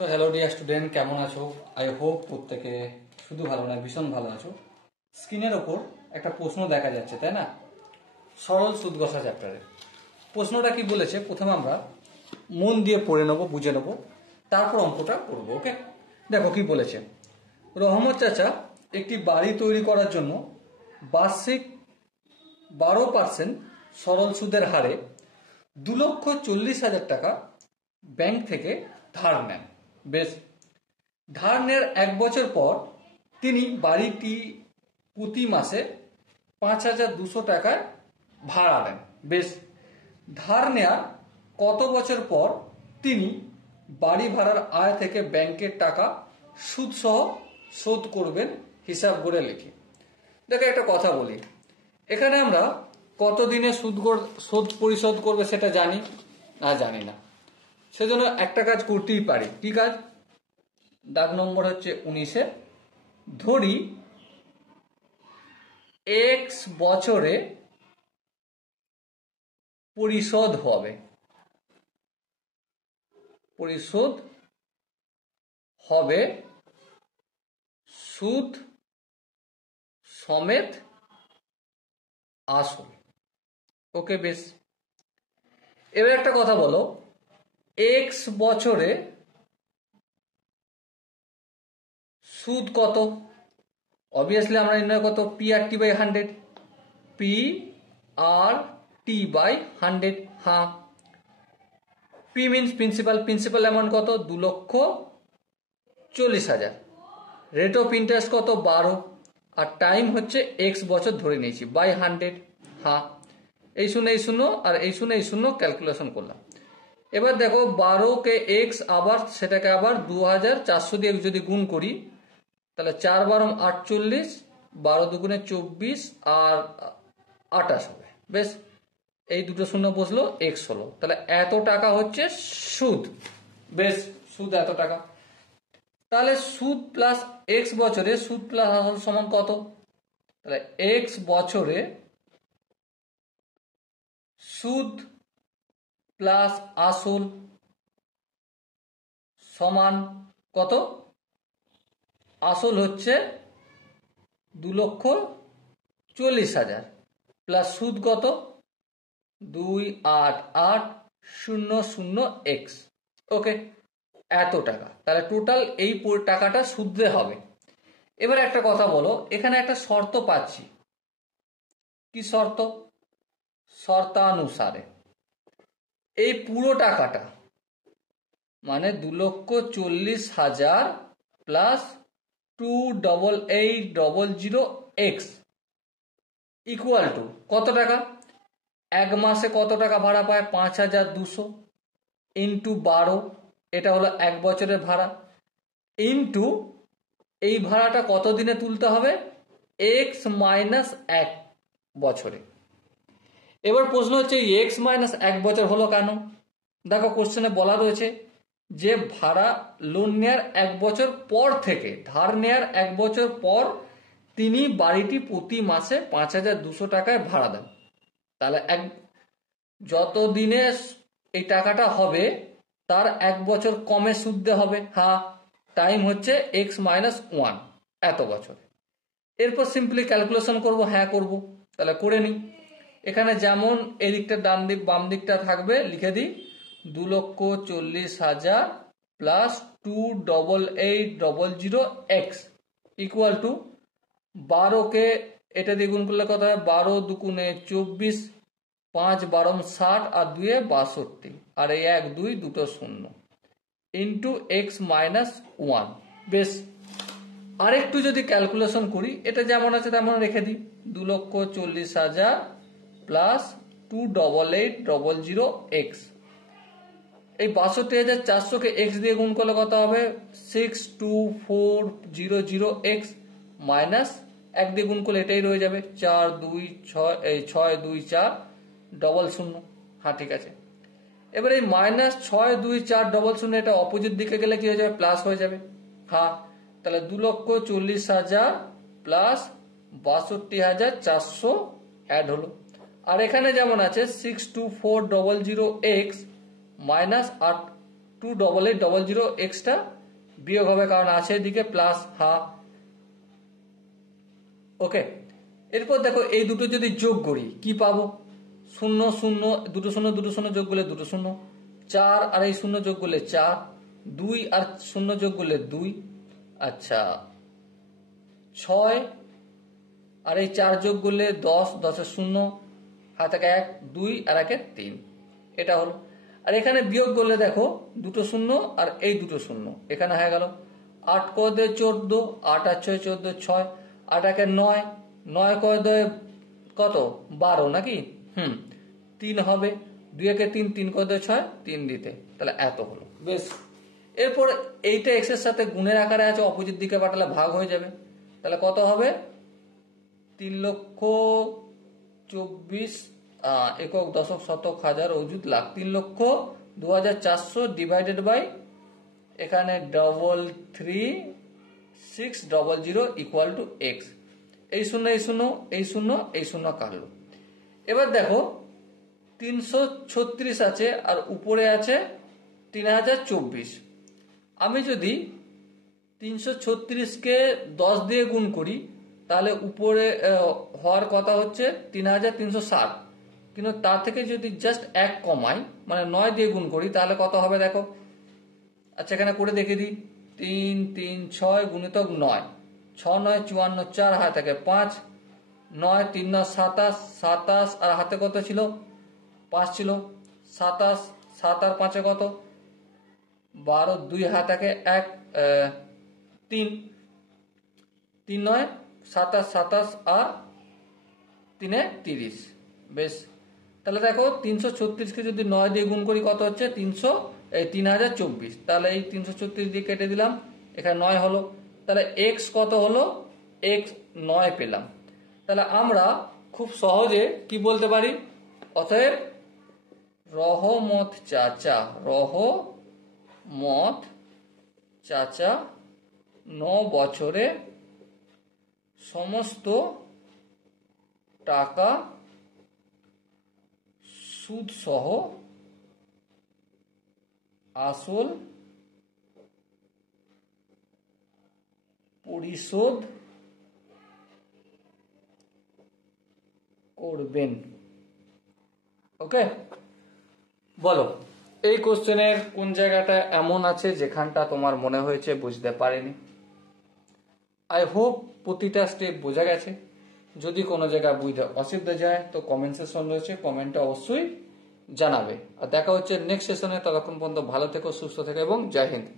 তো hello dear student, কেমন আছো? আই হোপ প্রত্যেকে শুধু ভালো না, ভীষণ ভালো আছো। স্ক্রিনের ওপর একটা প্রশ্ন দেখা যাচ্ছে, তাই না? সরল সুদ কষা চ্যাপ্টারে প্রশ্নটা কি বলেছে প্রথমে আমরা মন দিয়ে পড়ে নেবো, বুঝে নেবো, তারপর অঙ্কটা করবো। ওকে, দেখো কি বলেছে। রহমত চাচা একটি বাড়ি তৈরি করার জন্য বার্ষিক 12% সরল সুদের হারে 2,40,000 টাকা ব্যাংক থেকে ধার নেন। বেশ, ধার নেওয়ার 1 বছর পর তিনি বাড়িটি প্রতি মাসে 5,200 টাকায় ভাড়া দেন। বেশ, ধার নেওয়ার কত বছর পর তিনি বাড়ি ভাড়ার আয় থেকে ব্যাংকের টাকা সুদসহ শোধ করবেন? হিসাব করে লিখি। দেখো একটা কথা বলি, এখানে আমরা কত দিনে শোধ পরিশোধ করবে সেটা জানি না, জানি না। সেজন্য একটা কাজ করতেই পারি। কি কাজ? দাগ নম্বর হচ্ছে 19-এ, ধরি এক্স বছরে পরিশোধ হবে, সুদ সমেত আসল। ওকে, বেশ। এবার একটা কথা বলো, এক্স বছরে সুদ কত? অবভিয়াসলি আমরা নির্ণয় কত? P R T by 100, P R T by 100। হ্যাঁ, পি মিনস প্রিন্সিপাল অ্যামাউন্ট কত? 2,40,000। রেট অফ ইন্টারেস্ট কত? 12। আর টাইম হচ্ছে এক্স বছর ধরে নিয়েছি বাই 100। হ্যাঁ, এই শূন্য আর এই শূন্য ক্যালকুলেশন করলাম। এবার দেখো 12কে এক্স, আবার সেটাকে আবার 2,400 দিয়ে যদি গুণ করি, তাহলে 4 বারং 48, 12 দুগুণে 24 আর 28 হবে। বেশ, এই দুটো শূন্য বসলো, এক্স হলো। তাহলে এত টাকা হচ্ছে সুদ। বেশ, সুদ এত টাকা। তাহলে সুদ প্লাস এক্স বছরে সুদ প্লাস আসল সমান কত? তাহলে এক্স বছরে সুদ প্লাস আসল সমান কত? আসল হচ্ছে 2,40,000 প্লাস সুদ কত? 2,88,00 এক্স। ওকে, এত টাকা। তাহলে টোটাল এই টাকাটা সুদে হবে। এবার একটা কথা বলো, এখানে একটা শর্ত পাচ্ছি। কি শর্ত? শর্তানুসারে এই পুরো টাকাটা মানে 2,40,000 প্লাস 2,88,00 এক্স ইকুয়াল টু কত টাকা? এক মাসে কত টাকা ভাড়া পায়? 5,200 ইন্টু 12, এটা হলো 1 বছরের ভাড়া, ইন্টু এই ভাড়াটা কত দিনে তুলতে হবে? এক্স মাইনাস 1 বছরে। এবার প্রশ্ন হচ্ছে এক্স মাইনাস 1 বছর হলো কেন? দেখো কোশ্চেনে বলা রয়েছে যে ভাড়া লোন নেয়ার 1 বছর পর থেকে, ধার নেয়ার 1 বছর পর তিনি বাড়িটি প্রতি মাসে 5,200 টাকায় ভাড়া দেন। তাহলে যত দিনে এই টাকাটা হবে তার 1 বছর কমে সুদ দিতে হবে। হ্যাঁ, টাইম হচ্ছে এক্স মাইনাস 1, এত বছর। এরপর সিম্পলি ক্যালকুলেশন করব। হ্যাঁ করব, তাহলে করে নিই। এখানে যেমন এই দিকটা ডান দিক বাম দিকটা থাকবে, লিখে দিই 2,40,000 প্লাস 2,88,00 এক্স ইকুয়াল টু 12কে এটা দিয়ে গুণ করলে কত হয়? 12 দুগুণে 24, 5 বারং 60 আর 2 62, আর এই 1 2 দুটো শূন্য ইন্টু এক্স মাইনাস 1। বেশ, আরেকটু যদি ক্যালকুলেশন করি, এটা যেমন আছে তেমন রেখে দিই। 2,40,000 প্লাস 2,88,00 এক্স, এই 62,400কে এক্স দিয়ে গুণ করলে কত হবে? 6,24,00 এক্স মাইনাস 1 দিয়ে গুণ করলে এটাই রয়ে যাবে 4 2 6, এই 6 2 4 00। হ্যাঁ, ঠিক আছে। এবার এই মাইনাস 6 2 4 00 এটা অপোজিট দিকে গেলে কি হয়ে যাবে? প্লাস হয়ে যাবে। হ্যাঁ, তাহলে 2,40,000 প্লাস 62,400 অ্যাড হলো। আর এখানে যেমন আছে 6,24,00 এক্স মাইনাস 8 28800 এক্সটা বিয়োগ হবে কারণ আছে এদিকে প্লাস হাফ। ওকে, এরপর দেখো এই দুটো যদি যোগ করি কি পাবো, 0 0 দুটো শূন্য দুটো শূন্য যোগ করলে দুটো শূন্য, 4 আর এই শূন্য যোগ করলে 4, 2 আর শূন্য যোগ করলে 2, আচ্ছা 6 আর এই 4 যোগ করলে 10, 10 শূন্য, হাত থেকে 1, 2 আর 1 3, এটা হলো। আর এখানে বিয়োগ করলে দেখো দুটো শূন্য আর এই দুটো শূন্য, এখানে হয়ে গেল 8 করে দেয় 14, 8 আর 6 14, 6, 8 একে 9, 9 করে দেয় কত 12 নাকি, 3 হবে, 2 একে 3, 3 করে দেয় 6, 3 দিতে, তাহলে এত হলো। বেশ, এরপর এইটা এক্স এর সাথে গুণের আকারে আছে, অপোজিট দিকে পাঠালে ভাগ হয়ে যাবে, তাহলে কত হবে 3,24,000 একক দশক শতক হাজার অযুত লাখ, 3,02,400 ডিভাইডেড বাই এখানে 33600 ইকুয়াল টু এক্স। এই শূন্য এই শূন্য এই শূন্য এই শূন্য কাটলো। এবার দেখো 336 আছে আর উপরে আছে 3024। আমি যদি 336কে 10 দিয়ে গুণ করি তাহলে উপরে হওয়ার কথা হচ্ছে 3360, কিন্তু তার থেকে যদি জাস্ট 1 কমাই মানে 9 দিয়ে গুণ করি তাহলে কত হবে দেখো, আচ্ছা এখানে করে দেখে দিই, 3 3 6 গুণিতক 9, 6 9 54, 4 হাতে থাকে 5, 9 3 9 27, 27 আর হাতে কত ছিল 5 ছিল, 27 7 আর 5 কত 12, 2 হাতে থাকে 1 3, 3 9 27, 27 আর 3 30। বেশ, তাহলে দেখো 336কে যদি 9 দিয়ে গুণ করি কত হচ্ছে 3024, তাহলে এই 336 দিয়ে কেটে দিলাম, এখানে 9 হলো, তাহলে এক্স কত হলো, এক্স 9 পেলাম। তাহলে আমরা খুব সহজে কি বলতে পারি, অতএব রহমত চাচা 9 বছরে সমস্ত টাকা সুদ সহ আসল পরিশোধ করবেন। ওকে, বলো এই কোশ্চেনের কোন জায়গাটা এমন আছে যেখানটা তোমার মনে হয়েছে বুঝতে পারিনি। আই হোপ প্রতিটা স্টেপ বোঝা গেছে। যদি কোনো জায়গায় বুঝতে অসুবিধা যায় তো কমেন্ট সেকশন রয়েছে, কমেন্টে অবশ্যই জানাবে। আর দেখা হচ্ছে নেক্সট সেশনে, ততক্ষণ পর্যন্ত ভালো থেকো, সুস্থ থেকো এবং জয় হিন্দ।